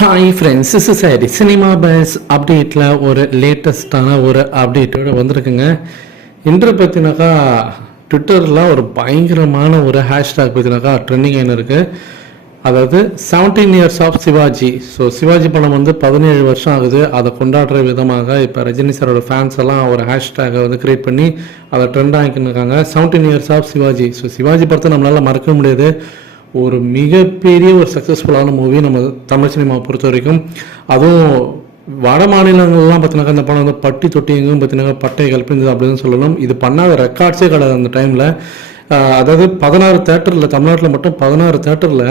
Hi friends இஸ் சரி cinema buzz அப்டேட்டில் ஒரு லேட்டஸ்ட்டான ஒரு அப்டேட்டோட வந்திருக்குங்க. இன்று பார்த்தினாக்கா ட்விட்டரில் ஒரு பயங்கரமான ஒரு ஹேஷ்டாக் பார்த்தினாக்கா ட்ரெண்டிங் என்ன இருக்குது அதாவது seventeen years of Sivaji so Sivaji படம் வந்து பதினேழு வருஷம் ஆகுது. அதை கொண்டாடுற விதமாக இப்போ ரஜினி சாரோட ஃபேன்ஸ் எல்லாம் ஒரு ஹேஷ்டேகை வந்து கிரியேட் பண்ணி அதை ட்ரெண்ட் ஆகிக்கின்னு இருக்காங்க. Seventeen years of Sivaji so Sivaji படத்தை நம்மளால் மறக்க முடியாது. ஒரு மிகப்பெரிய ஒரு சக்ஸஸ்ஃபுல்லான மூவி நம்ம தமிழ் சினிமாவை பொறுத்த வரைக்கும். அதுவும் வட மாநிலங்கள்லாம் பார்த்தீங்கன்னா இந்த படம் வந்து பட்டி தொட்டி எங்கும் பார்த்தீங்கன்னா பட்டை கல்பிந்தது அப்படின்னு சொல்லணும் இது பண்ணாத ரெக்கார்ட்ஸே கிடையாது அந்த டைமில் அதாவது பதினாறு தேட்டரில் தமிழ்நாட்டில் மட்டும் பதினாறு தேட்டரில்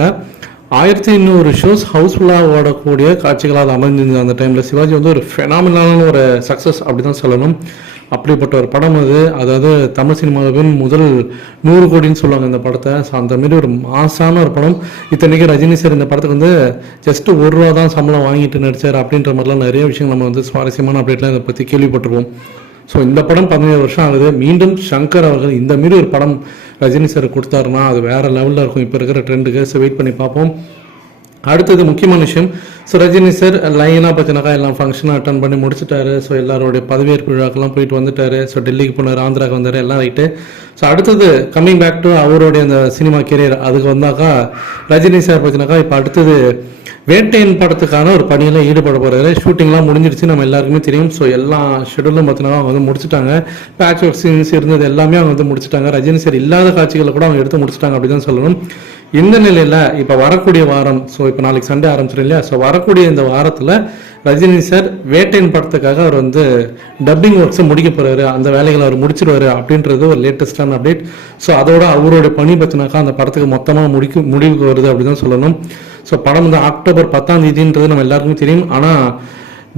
ஆயிரத்தி ஐநூறு ஷோஸ் ஹவுஸ்ஃபுல்லாக ஓடக்கூடிய காட்சிகளாக அது அமைஞ்சிருந்தது அந்த டைமில் சிவாஜி வந்து ஒரு ஃபெனாமினான ஒரு சக்ஸஸ் அப்படி தான் சொல்லணும். அப்படிப்பட்ட ஒரு படம் அது. அதாவது தமிழ் சினிமாவின் முதல் நூறு கோடின்னு சொல்லுவாங்க இந்த படத்தை. ஸோ அந்த மாதிரி ஒரு மாசான ஒரு படம். இத்தனைக்கு ரஜினி சார் இந்த படத்துக்கு வந்து ஜஸ்ட் ஒரு ரூபா தான் சம்பளம் வாங்கிட்டு நடிச்சார் அப்படின்ற மாதிரிலாம் நிறைய விஷயங்கள் நம்ம வந்து சுவாரஸ்யமான அப்டேட்லாம் இதை பற்றி கேள்விப்பட்டிருப்போம். ஸோ இந்த படம் பதினேழு வருஷம் ஆகுது. மீண்டும் சங்கர் அவர்கள் இந்த மாரி ஒரு படம் ரஜினி சார் கொடுத்தாருன்னா அது வேற லெவலில் இருக்கும். இப்போ இருக்கிற ட்ரெண்டுக்கு ஸோ வெயிட் பண்ணி பார்ப்போம். அடுத்தது முக்கியமான விஷயம் ஸோ ரஜினி சார் லைனாக பார்த்தினாக்கா எல்லாம் ஃபங்க்ஷனாக அட்டன் பண்ணி முடிச்சிட்டாரு. ஸோ எல்லாரோடைய பதவியேற்பு விழாக்கெல்லாம் போயிட்டு வந்துட்டாரு. ஸோ டெல்லிக்கு போனார் ஆந்திராவுக்கு வந்தார் எல்லாம் ரைட்டு ஸோ அடுத்தது கம்மிங் பேக் டு அவருடைய அந்த சினிமா கெரியர் அதுக்கு வந்தாக்கா ரஜினி சார் பார்த்தினாக்கா இப்போ அடுத்தது வேட்டையின் படத்துக்கான ஒரு பணியில் ஈடுபட போகிறாரு ஷூட்டிங்லாம் முடிஞ்சிருச்சு நம்ம எல்லாருக்குமே தெரியும். ஸோ எல்லா ஷெடியூலும் பார்த்தீங்கன்னா அவங்க வந்து முடிச்சுட்டாங்க. பேட்ச் ஒர்க் சீன்ஸ் இருந்தது எல்லாமே அவங்க வந்து முடிச்சிட்டாங்க. ரஜினி சார் இல்லாத காட்சிகளை கூட அவங்க எடுத்து முடிச்சுட்டாங்க அப்படி தான் சொல்லணும். இந்த நிலையில் இப்போ வரக்கூடிய வாரம் ஸோ இப்போ நாளைக்கு சண்டே ஆரம்பிச்சிடும் இல்லையா? ஸோ வரக்கூடிய இந்த வாரத்தில் ரஜினி சார் வேட்டையின் படத்துக்காக அவர் வந்து டப்பிங் ஒர்க்ஸை முடிக்க போகிறாரு அந்த வேலைகளை அவர் முடிச்சிருவாரு அப்படின்றது ஒரு லேட்டஸ்டான அப்டேட் ஸோ அதோட அவரோட பணி பற்றினாக்கா அந்த படத்துக்கு மொத்தமாக முடிக்க முடிவுக்கு வருது அப்படி தான் சொல்லணும். ஸோ படம் வந்து அக்டோபர் பத்தாம் தேதின்றது நம்ம எல்லாருக்குமே தெரியும். ஆனால்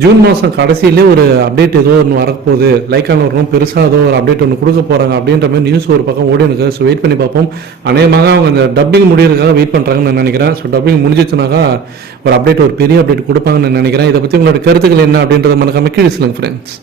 ஜூன் மாதம் கடைசியிலே ஒரு அப்டேட் ஏதோ ஒன்று வரப்போகுது. லைக்கான வரணும் பெருசாக ஏதோ ஒரு அப்டேட் ஒன்று கொடுக்க போகிறாங்க அப்படின்ற மாதிரி நியூஸ் ஒரு பக்கம் ஓடி எனக்கு ஸோ வெயிட் பண்ணி பார்ப்போம். அநேகமாக அவங்க அந்த டப்பிங் முடியறதுக்காக வெயிட் பண்ணுறாங்கன்னு நான் நினைக்கிறேன். ஸோ டப்பிங் முடிஞ்சிச்சுனாக்கா ஒரு அப்டேட் ஒரு பெரிய அப்டேட் கொடுப்பாங்கன்னு நான் நினைக்கிறேன். இதை பற்றி உங்களோட கருத்துக்கள் என்ன அப்படின்றத மறக்காம கீழே சொல்லுங்கள் ஃப்ரெண்ட்ஸ்